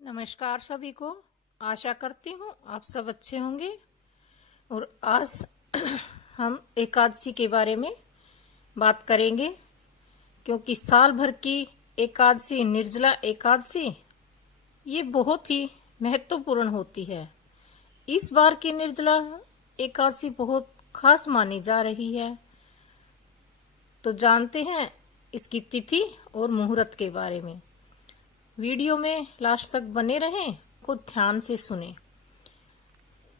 नमस्कार सभी को। आशा करती हूँ आप सब अच्छे होंगे। और आज हम एकादशी के बारे में बात करेंगे, क्योंकि साल भर की एकादशी निर्जला एकादशी ये बहुत ही महत्वपूर्ण होती है। इस बार की निर्जला एकादशी बहुत खास मानी जा रही है। तो जानते हैं इसकी तिथि और मुहूर्त के बारे में। वीडियो में लास्ट तक बने रहें, को ध्यान से सुने।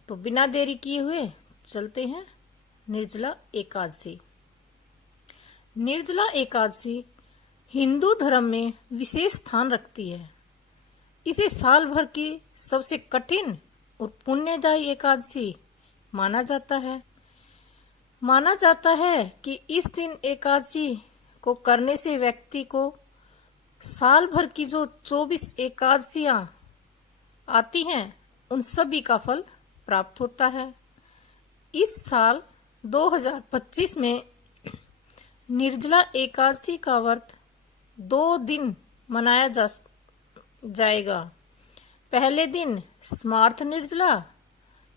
तो बिना देरी किए हुए चलते हैं निर्जला एकादशी। निर्जला एकादशी हिंदू धर्म में विशेष स्थान रखती है। इसे साल भर की सबसे कठिन और पुण्यदायी एकादशी माना जाता है। माना जाता है कि इस दिन एकादशी को करने से व्यक्ति को साल भर की जो 24 एकादशियां आती हैं उन सभी का फल प्राप्त होता है। इस साल 2025 में निर्जला एकादशी का व्रत 2 दिन मनाया जाएगा। पहले दिन स्मार्त निर्जला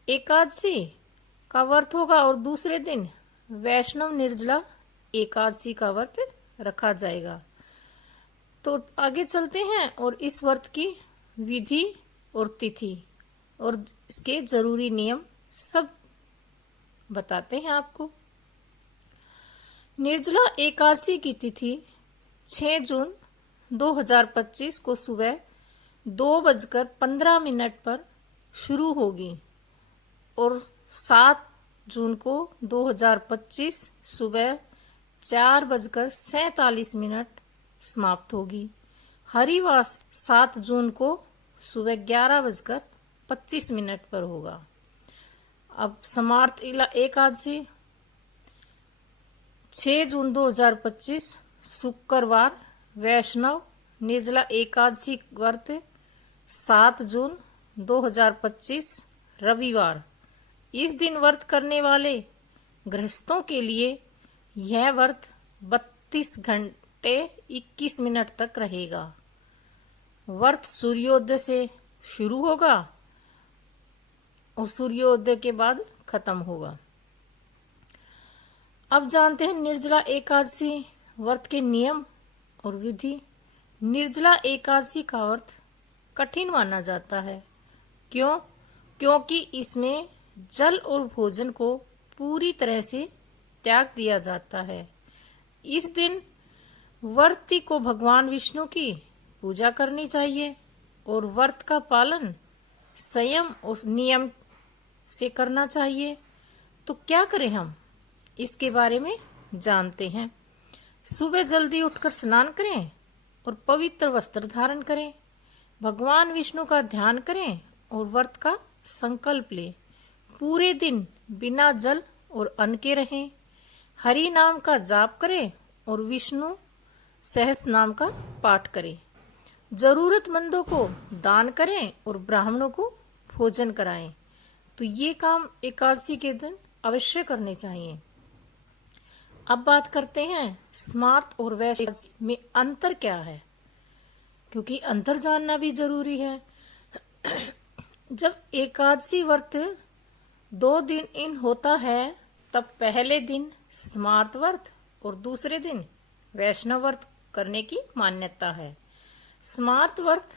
एकादशी का व्रत होगा और दूसरे दिन वैष्णव निर्जला एकादशी का व्रत रखा जाएगा। तो आगे चलते हैं और इस व्रत की विधि और तिथि और इसके जरूरी नियम सब बताते हैं आपको। निर्जला एकादशी की तिथि 6 जून 2025 को सुबह 2:15 पर शुरू होगी और 7 जून को 2025 सुबह 4:47 समाप्त होगी। हरिवास 7 जून को सुबह 11:25 पर होगा। अब समार्त एकादशी 6 जून 2025 शुक्रवार वैष्णव निर्जला एकादशी व्रत 7 जून 2025 रविवार। इस दिन व्रत करने वाले गृहस्थों के लिए यह व्रत 32 घंटे 21 मिनट तक रहेगा। व्रत सूर्योदय से शुरू होगा और सूर्योदय के बाद खत्म होगा। अब जानते हैं निर्जला एकादशी व्रत के नियम और विधि। निर्जला एकादशी का व्रत कठिन माना जाता है। क्यों? क्योंकि इसमें जल और भोजन को पूरी तरह से त्याग दिया जाता है। इस दिन व्रती को भगवान विष्णु की पूजा करनी चाहिए और व्रत का पालन संयम और नियम से करना चाहिए। तो क्या करें हम, इसके बारे में जानते हैं। सुबह जल्दी उठकर स्नान करें और पवित्र वस्त्र धारण करें। भगवान विष्णु का ध्यान करें और व्रत का संकल्प लें। पूरे दिन बिना जल और अन्न के रहें। हरि नाम का जाप करें और विष्णु सहस नाम का पाठ करें। जरूरतमंदों को दान करें और ब्राह्मणों को भोजन कराएं। तो ये काम एकादशी के दिन अवश्य करने चाहिए। अब बात करते हैं स्मार्त और वैष्णव में अंतर क्या है, क्योंकि अंतर जानना भी जरूरी है। जब एकादशी व्रत 2 दिन इन होता है तब पहले दिन स्मार्त व्रत और दूसरे दिन वैष्णव व्रत करने की मान्यता है। स्मार्त व्रत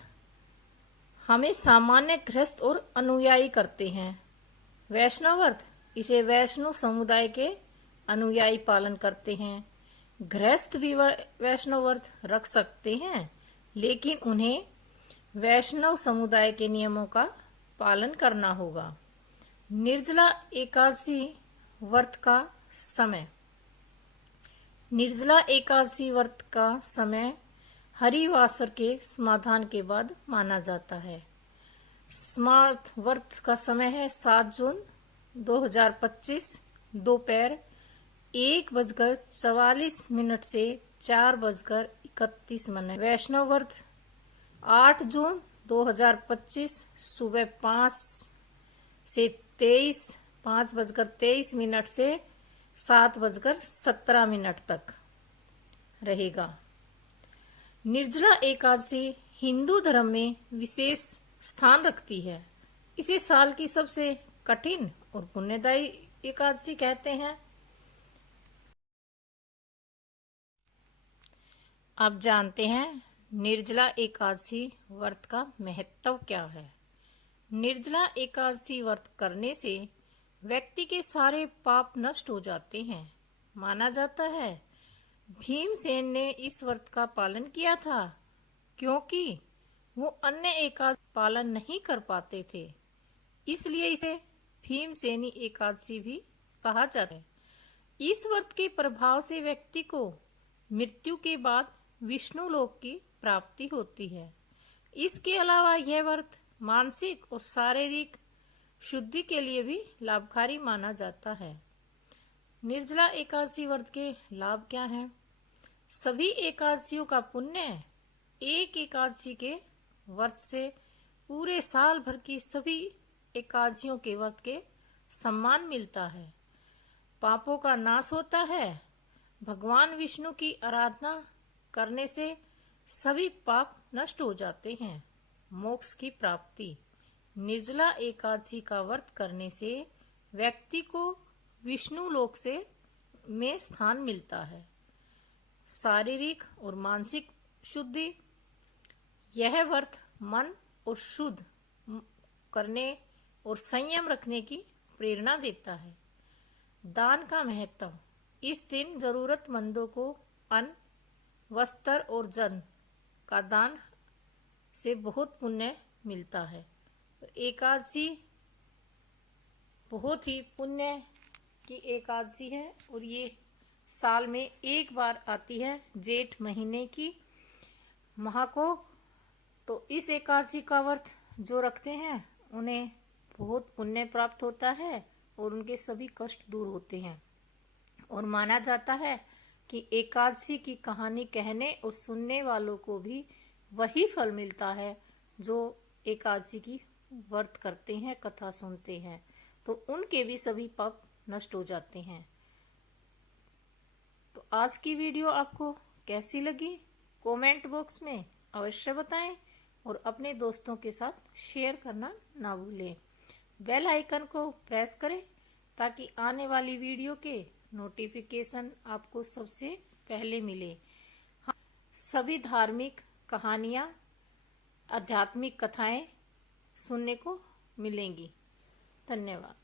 हमें सामान्य गृहस्थ और अनुयायी करते हैं। वैष्णव व्रत इसे वैष्णव समुदाय के अनुयायी पालन करते हैं। गृहस्थ भी वैष्णव व्रत रख सकते हैं, लेकिन उन्हें वैष्णव समुदाय के नियमों का पालन करना होगा। निर्जला एकादशी व्रत का समय। निर्जला एकादशी व्रत का समय हरिवासर के समाधान के बाद माना जाता है। स्मार्त व्रत का समय है 7 जून 2025 दोपहर 1:44 से 4:31। वैष्णव व्रत 8 जून 2025 सुबह 5 से 5:23 से 7:17 तक रहेगा। निर्जला एकादशी हिंदू धर्म में विशेष स्थान रखती है। इसे साल की सबसे कठिन और पुण्यदायी एकादशी कहते हैं। आप जानते हैं निर्जला एकादशी व्रत का महत्व क्या है। निर्जला एकादशी व्रत करने से व्यक्ति के सारे पाप नष्ट हो जाते हैं। माना जाता है भीमसेन ने इस व्रत का पालन किया था क्योंकि वो अन्य एकादशी पालन नहीं कर पाते थे, इसलिए इसे भीमसेनी एकादशी भी कहा जाता है। इस व्रत के प्रभाव से व्यक्ति को मृत्यु के बाद विष्णु लोक की प्राप्ति होती है। इसके अलावा यह व्रत मानसिक और शारीरिक शुद्धि के लिए भी लाभकारी माना जाता है। निर्जला एकादशी व्रत के लाभ क्या हैं? सभी एकादशियों का पुण्य एक एकादशी के व्रत से पूरे साल भर की सभी एकादशियों के व्रत के सम्मान मिलता है। पापों का नाश होता है। भगवान विष्णु की आराधना करने से सभी पाप नष्ट हो जाते हैं। मोक्ष की प्राप्ति। निर्जला एकादशी का व्रत करने से व्यक्ति को विष्णु लोक में स्थान मिलता है। शारीरिक और मानसिक शुद्धि। यह व्रत मन और शुद्ध करने और संयम रखने की प्रेरणा देता है। दान का महत्व। इस दिन जरूरतमंदों को अन्न, वस्त्र और जन का दान से बहुत पुण्य मिलता है। एकादशी बहुत ही पुण्य की एकादशी है और ये साल में एक बार आती है, जेठ महीने की माह को। तो इस एकादशी का व्रत जो रखते हैं उन्हें बहुत पुण्य प्राप्त होता है और उनके सभी कष्ट दूर होते हैं। और माना जाता है कि एकादशी की कहानी कहने और सुनने वालों को भी वही फल मिलता है जो एकादशी की व्रत करते हैं, कथा सुनते हैं, तो उनके भी सभी पाप नष्ट हो जाते हैं। तो आज की वीडियो आपको कैसी लगी कमेंट बॉक्स में अवश्य बताएं और अपने दोस्तों के साथ शेयर करना ना भूलें। बेल आइकन को प्रेस करें ताकि आने वाली वीडियो के नोटिफिकेशन आपको सबसे पहले मिले। सभी धार्मिक कहानियाँ, आध्यात्मिक कथाएं सुनने को मिलेंगी। धन्यवाद।